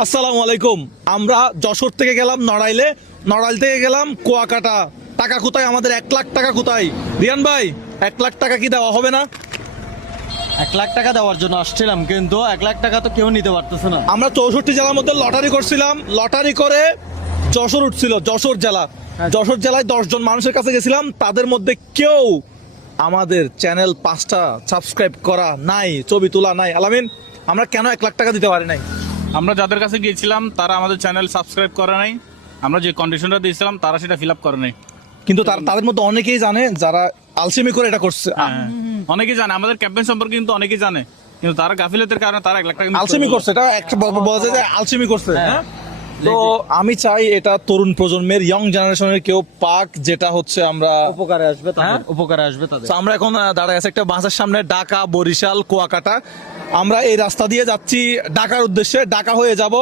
আসসালামু আলাইকুম। আমরা যশোর থেকে গেলাম নড়াইলে, নড়াইল থেকে গেলাম কুয়াকাটা। টাকা কোথায়? আমাদের 1,00,000 টাকা কোথায়? রিয়ান ভাই, 1,00,000 টাকা কি দেওয়া হবে না? 1,00,000 টাকা দেওয়ার জন্য আসছিলাম, কিন্তু 1,00,000 টাকা তো কেউ নিতে পারতেছে না। আমরা 64 জেলার মধ্যে লটারি করছিলাম, লটারি করে যশোর উঠছিল, যশোর জেলা। যশোর জেলায় 10 জন মানুষের কাছে গেছিলাম, তাদের মধ্যে কেউ আমাদের চ্যানেল 5টা সাবস্ক্রাইব করা নাই, ছবি তোলা নাই। আলামিন, আমরা কেন 1,00,000 টাকা দিতে পারি নাই? আমরা যাদের কাছে গিয়েছিলাম তারা আমাদের চ্যানেল সাবস্ক্রাইব করে নাই। আমরা যে কন্ডিশনটা দিয়েছিলাম তারা সেটা ফিল আপ করে নাই। কিন্তু তাদের মধ্যে অনেকেই জানে যারা আলসেমি করে এটা করছে। হ্যাঁ, অনেকেই জানে আমাদের ক্যাম্পেইন সম্পর্কে, কিন্তু অনেকেই জানে, কিন্তু তারা গাফিলতির কারণে তারা 1,00,000 টাকা আলসেমি করছে, এটা একটা বলা যায় যে আলসেমি করছে। হ্যাঁ, তো আমি চাই এটা তরুণ প্রজন্মের, ইয়ং জেনারেশনের কেউ পাক, যেটা হচ্ছে আমরা উপকারে আসবে তাদের, হ্যাঁ? উপকারে আসবে তাদের। তো আমরা এখন দাঁড়ায় আছি একটা বাসের সামনে, ঢাকা, বরিশাল, কুয়াকাটা। আমরা এই রাস্তা দিয়ে যাচ্ছি ঢাকার উদ্দেশ্যে, ঢাকা হয়ে যাব।